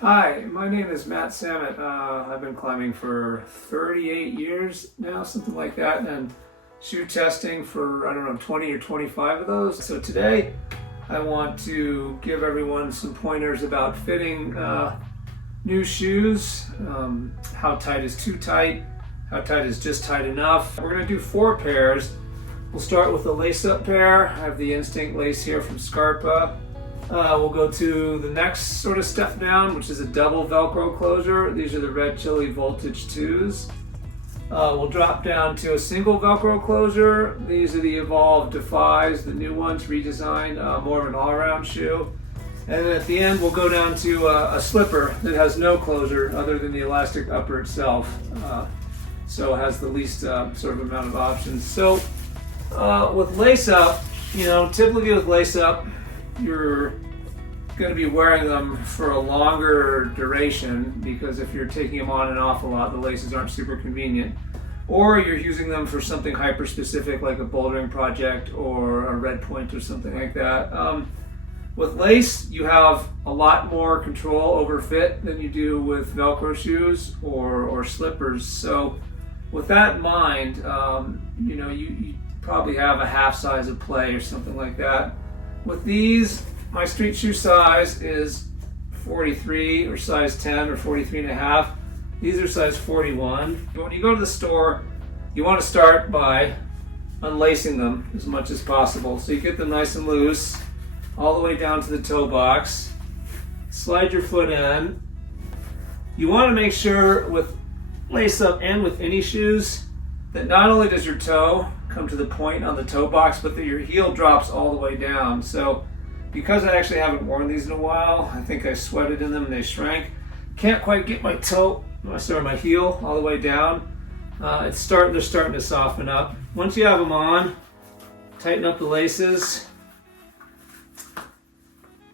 Hi, my name is Matt Samet. I've been climbing for 38 years now, something like that, and shoe testing for, I don't know, 20 or 25 of those. So today I want to give everyone some pointers about fitting new shoes. How tight is too tight? How tight is just tight enough? We're going to do 4 pairs. We'll start with the lace-up pair. I have the Instinct Lace here from Scarpa. We'll go to the next sort of step down, which is a double Velcro closure. These are the Red Chili Voltage 2s. We'll drop down to a single Velcro closure. These are the Evolv Defys, the new ones, redesigned, more of an all-around shoe. And then at the end, we'll go down to a slipper that has no closure other than the elastic upper itself. So it has the least sort of amount of options. So with lace up, typically with lace up, you're going to be wearing them for a longer duration because if you're taking them on and off a lot, the laces aren't super convenient. Or you're using them for something hyper specific like a bouldering project or a red point or something like that. With lace, you have a lot more control over fit than you do with Velcro shoes or slippers. So with that in mind, you probably have a half size of play or something like that. With these, my street shoe size is 43 or size 10 or 43 and a half. These are size 41. But when you go to the store, you want to start by unlacing them as much as possible. So you get them nice and loose, all the way down to the toe box. Slide your foot in. You want to make sure with lace up and with any shoes that not only does your toe come to the point on the toe box, but that your heel drops all the way down. So because I actually haven't worn these in a while, I think I sweated in them and they shrank. Can't quite get my heel all the way down. They're starting to soften up. Once you have them on, tighten up the laces.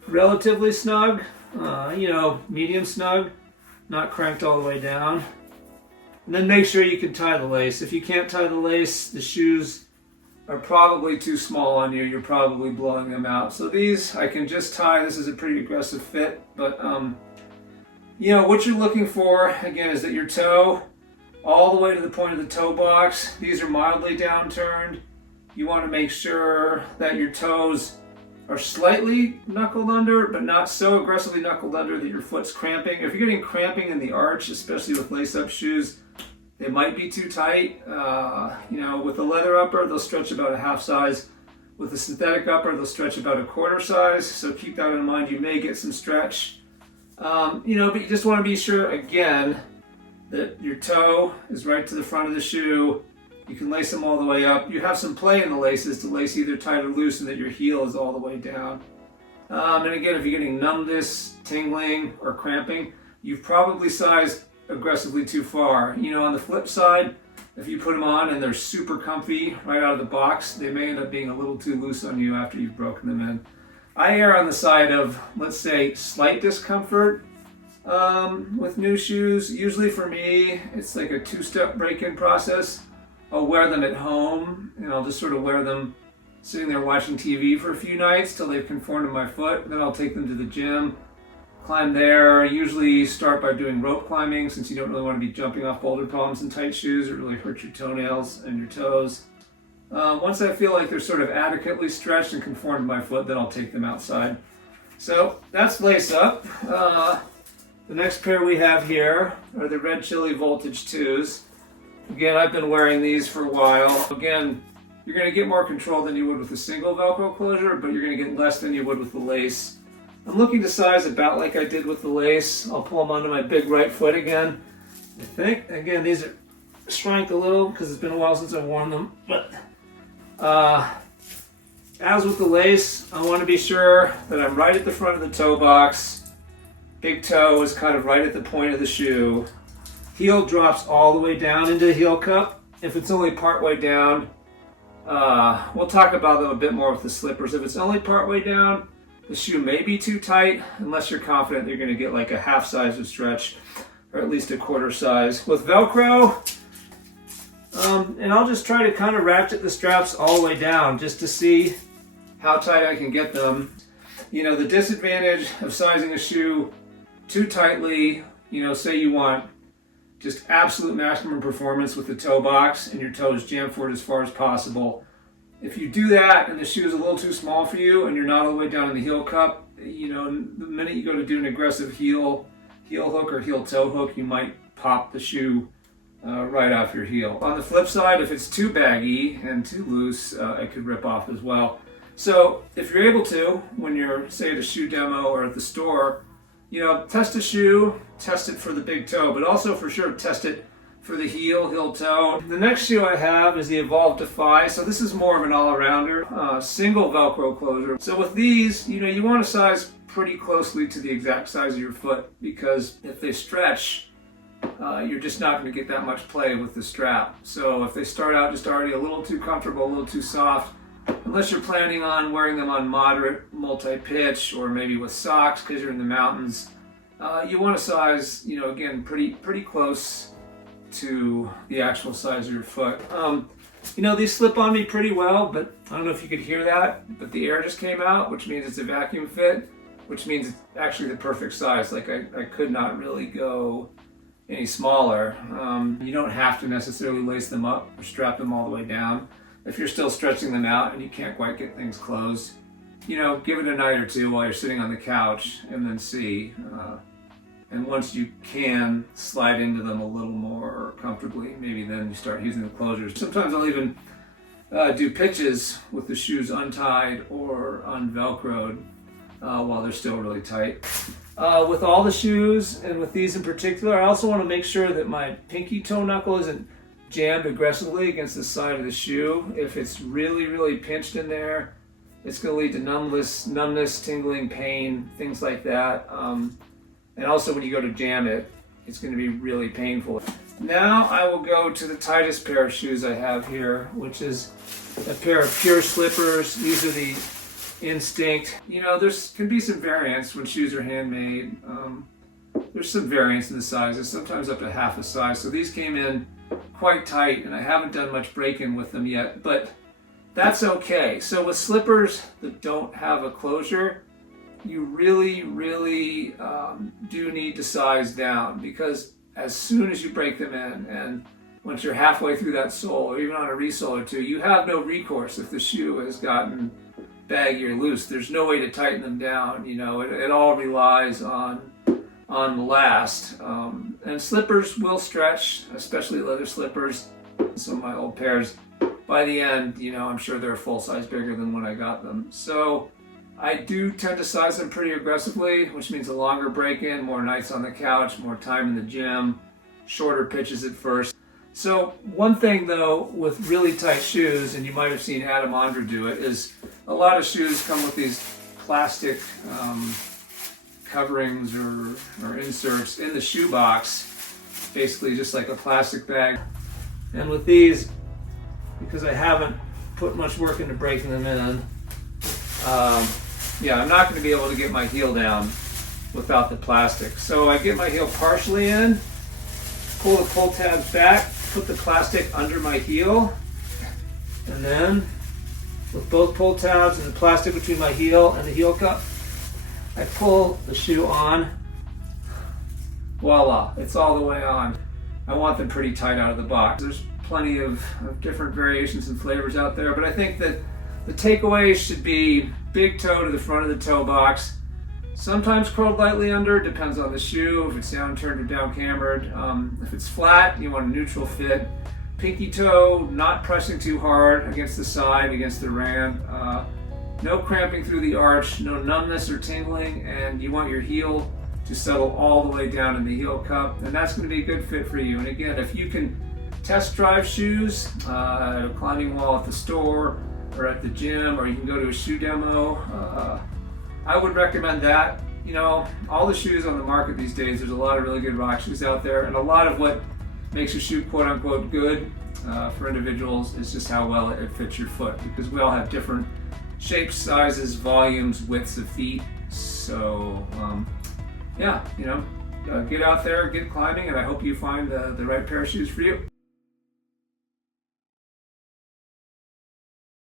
Relatively snug, medium snug, not cranked all the way down. And then make sure you can tie the lace. If you can't tie the lace, the shoes are probably too small on you. You're probably blowing them out. So these I can just tie. This is a pretty aggressive fit, but what you're looking for again is that your toe all the way to the point of the toe box. These are mildly downturned. You want to make sure that your toes are slightly knuckled under, but not so aggressively knuckled under that your foot's cramping. If you're getting cramping in the arch, especially with lace-up shoes, they might be too tight. With the leather upper, they'll stretch about a half size. With the synthetic upper, they'll stretch about a quarter size. So keep that in mind. You may get some stretch. But you just want to be sure, again, that your toe is right to the front of the shoe. You can lace them all the way up. You have some play in the laces to lace either tight or loose and that your heel is all the way down. And again, if you're getting numbness, tingling, or cramping, you've probably sized aggressively too far. On the flip side, if you put them on and they're super comfy right out of the box, they may end up being a little too loose on you after you've broken them in. I err on the side of, let's say, slight discomfort with new shoes. Usually for me, it's like a 2-step break-in process. I'll wear them at home, and I'll just sort of wear them sitting there watching TV for a few nights till they've conformed to my foot. Then I'll take them to the gym, climb there. I usually start by doing rope climbing since you don't really want to be jumping off boulder columns in tight shoes. It really hurts your toenails and your toes. Once I feel like they're sort of adequately stretched and conformed to my foot, then I'll take them outside. So that's lace up. The next pair we have here are the Red Chili Voltage 2s. Again, I've been wearing these for a while. Again, you're going to get more control than you would with a single Velcro closure, but you're going to get less than you would with the lace. I'm looking to size about like I did with the lace. I'll pull them onto my big right foot again. I think, again, these are shrank a little because it's been a while since I've worn them. But as with the lace, I want to be sure that I'm right at the front of the toe box. Big toe is kind of right at the point of the shoe. Heel drops all the way down into the heel cup. If it's only part way down, we'll talk about them a bit more with the slippers. If it's only part way down, the shoe may be too tight unless you're confident you're going to get like a half size of stretch or at least a quarter size. With Velcro, and I'll just try to kind of ratchet the straps all the way down just to see how tight I can get them. The disadvantage of sizing a shoe too tightly. Say you want just absolute maximum performance with the toe box and your toes jammed forward as far as possible. If you do that and the shoe is a little too small for you and you're not all the way down in the heel cup, the minute you go to do an aggressive heel hook or heel toe hook, you might pop the shoe right off your heel. On the flip side, if it's too baggy and too loose, it could rip off as well. So if you're able to, when you're, say, at a shoe demo or at the store, test a shoe, test it for the big toe, but also for sure test it for the heel toe. The next shoe I have is the Evolv Defy. So this is more of an all-arounder, single Velcro closure. So with these, you want to size pretty closely to the exact size of your foot, because if they stretch, you're just not going to get that much play with the strap. So if they start out just already a little too comfortable, a little too soft, unless you're planning on wearing them on moderate multi-pitch or maybe with socks because you're in the mountains, you want to size, again, pretty close to the actual size of your foot. These slip on me pretty well, but I don't know if you could hear that, but the air just came out, which means it's a vacuum fit, which means it's actually the perfect size. Like I could not really go any smaller. You don't have to necessarily lace them up or strap them all the way down. If you're still stretching them out and you can't quite get things closed, give it a night or two while you're sitting on the couch and then see. And once you can slide into them a little more comfortably, maybe then you start using the closures. Sometimes I'll even do pitches with the shoes untied or unvelcroed while they're still really tight. With all the shoes, and with these in particular, I also want to make sure that my pinky toe knuckle isn't jammed aggressively against the side of the shoe. If it's really pinched in there, it's going to lead to numbness, tingling, pain, things like that. And also when you go to jam it, it's going to be really painful. Now I will go to the tightest pair of shoes I have here, which is a pair of pure slippers. These are the Instinct. There can be some variance when shoes are handmade. There's some variance in the sizes, sometimes up to half a size. So these came in quite tight, and I haven't done much break-in with them yet, but that's okay. So with slippers that don't have a closure, you really do need to size down, because as soon as you break them in, and once you're halfway through that sole, or even on a resole or two, you have no recourse if the shoe has gotten baggy or loose. There's no way to tighten them down. It all relies on the last. And slippers will stretch, especially leather slippers. Some of my old pairs, by the end, I'm sure they're a full size bigger than when I got them. So I do tend to size them pretty aggressively, which means a longer break-in, more nights on the couch, more time in the gym, shorter pitches at first. So one thing though with really tight shoes, and you might have seen Adam Ondra do it, is a lot of shoes come with these plastic coverings or inserts in the shoe box, basically just like a plastic bag. And with these, because I haven't put much work into breaking them in, I'm not going to be able to get my heel down without the plastic. So I get my heel partially in, pull the pull tabs back, put the plastic under my heel, and then with both pull tabs and the plastic between my heel and the heel cup, I pull the shoe on. Voila, it's all the way on. I want them pretty tight out of the box. There's plenty of different variations and flavors out there, but I think that the takeaway should be big toe to the front of the toe box, sometimes curled lightly under, depends on the shoe, if it's down turned or down cambered. If it's flat, you want a neutral fit. Pinky toe, not pressing too hard against the side, against the ram. No cramping through the arch, no numbness or tingling, and you want your heel to settle all the way down in the heel cup, and that's going to be a good fit for you. And again, if you can test drive shoes at a climbing wall at the store or at the gym, or you can go to a shoe demo, I would recommend that. All the shoes on the market these days, there's a lot of really good rock shoes out there, and a lot of what makes a shoe quote unquote good for individuals is just how well it fits your foot, because we all have different shapes, sizes, volumes, widths of feet. So get out there, get climbing, and I hope you find the right pair of shoes for you.